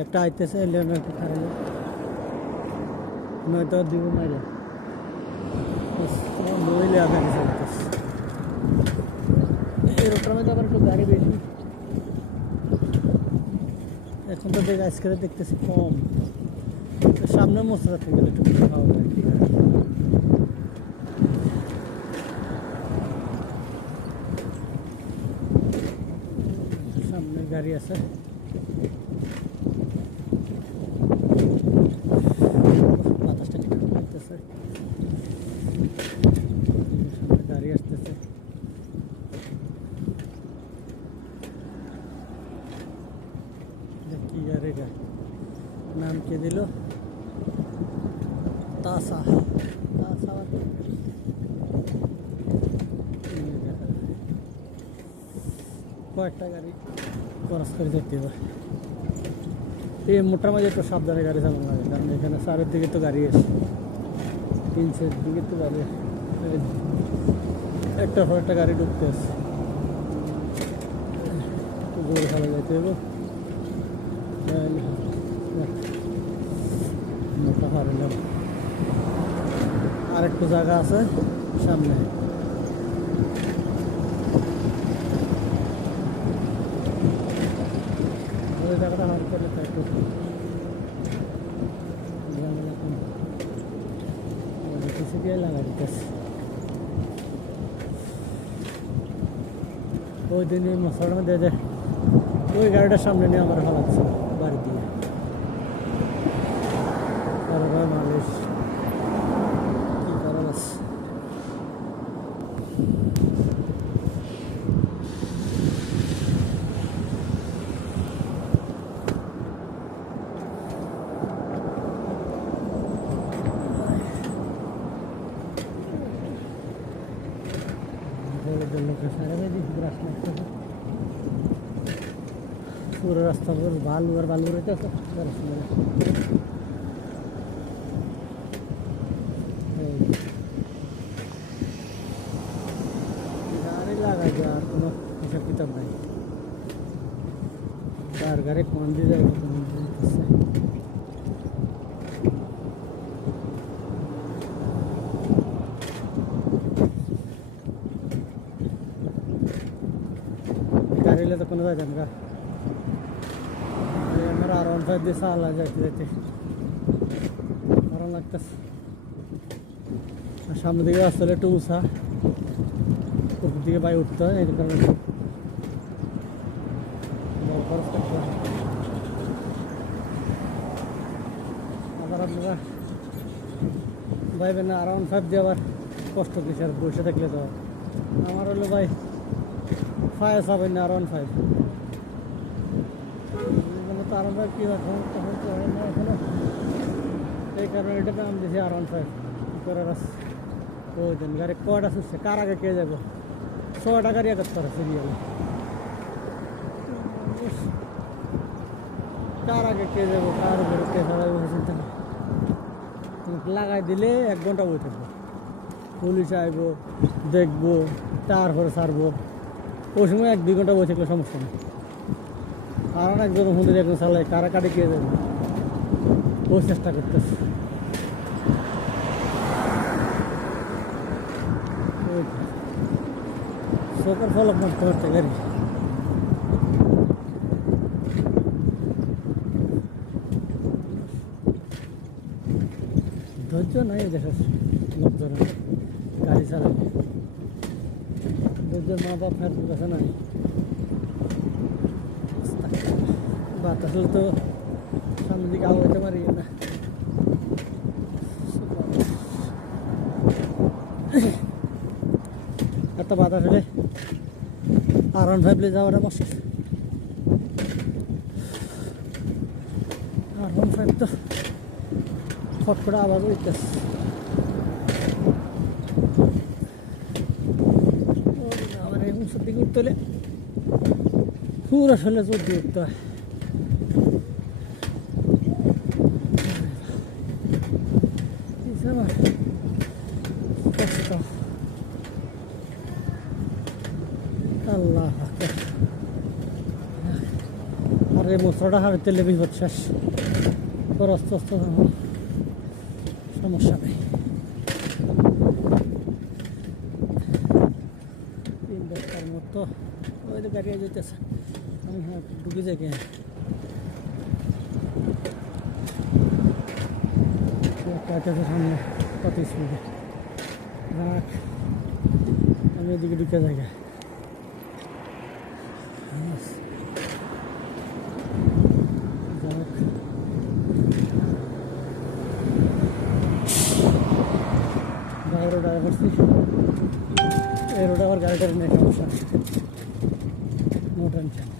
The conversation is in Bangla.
একটা আইতেছে এলিয়ন একটু খারাপ নয়তো দিব মাইলে বইলে আগামী চলতেছে এই রোডটার মধ্যে আবার একটু গাড়ি বেশি এখন তো দেখ আজকে দেখতেছি কম সামনে মশলা থেকে গেলে একটু খাওয়া যায় ঠিক আছে সামনে গাড়ি আছে বাতাসটা কি লাগতেছে সামনে গাড়ি আসতেছে কি গাড়িটা নাম কে দিল তাসা তাসা কয়েকটা গাড়ি ক্রস করে যেতে হবে এই মোটার মাঝে একটু সাবধানে গাড়ি চালানো লাগে কারণ এখানে চারের দিকে তো গাড়ি আসে তিনশের দিকে তো গাড়ি আসে একটা পর একটা গাড়ি ঢুকতে আসে একটু জোরে ফেলা যাইতে হবে মোটা পারে না আর একটু জায়গা আছে সামনে ওই জায়গাটা হার করলে তো একটু লাগাই দিতেছে ওই দিন মশলার মধ্যে যে ওই গাড়িটার সামনে নিয়ে আমার হালাচ্ছে বাড়ি দিয়ে মালিশ কি করার আছে पूरा रास्ता बालू रहता है गाड़ी लगा यार কোনো হিসাব কিতাব নাই কার গাড়ি কোন দিয়ে যাবে गाड़ी ले तो কোনো যায় না আমরা আর 15 দিয়ে সালা যাইতে আরাম লাগতেছে সামনে দিকে আসলে একটু উঁচা উপর দিকে বাইরে উঠতে হয় এই কারণে আবার আপনারা ভাইবেন না আরাউন্ড 5 দিয়ে আবার কষ্ট কিছু আর বসে থাকলে তো আমার হলো ভাই ফায়ার যাবেন না আরাউন্ড 5 আরাউন্ড 5 কি হয় এখনো এই কারণে এটা দাম দিয়েছি আরাউন্ড 5 করার ওই দিন গাড়ি কয়টা সুস্থ কার আগে কে যাবো 100 টাকার ইয়ে করতে পারে সিরিয়ালে কার আগে কে যাবো কার উপরে কে চালাবো চিন্তা লাগাই দিলে 1 ঘন্টা বই থাকবো পুলিশ আইবো দেখবো তারপরে ছাড়বো ওই সময় 1-2 ঘন্টা বই থাকলে সমস্যা নেই আর একজন হুঁদের একজন চালাই কারা কাটে কে যাবে ও চেষ্টা করতেছে চোখের ফলক মারতে পারতে গাড়ি ধৈর্য নাই দেখার লোকজন গাড়ি চালায় ধৈর্যের মা বাপ ফের কাছে নাই বাতাস তো সামনের দিকে আগাইতে পারি না এত বাতাস হলে আরাউন্ড 5 যাওয়াটা মুশকিল আরাউন্ড 5 তো ফট করে আওয়াজ হইতেছে আমার এই উঁচুর দিকে উঠতে হলে পুরো শরীরে জোর দিয়ে উঠতে হয় আল্লাহ আর এই মশলাটা হারের তেলে বিপদ শেষ পর আস্তে আস্তে সমস্যা নেই। 3 বস্তার মতো ওই তো গাড়ি যেতেছে, আমি হ্যাঁ ঢুকে যাই কেন সামনে কত স্পিডে রাখ, আমি এদিকে ঢুকে জায়গা ড্রাইভার এই রোডে আবার গাড়ি টাড়ি নেই, সমস্যা নেই, নো টেনশন।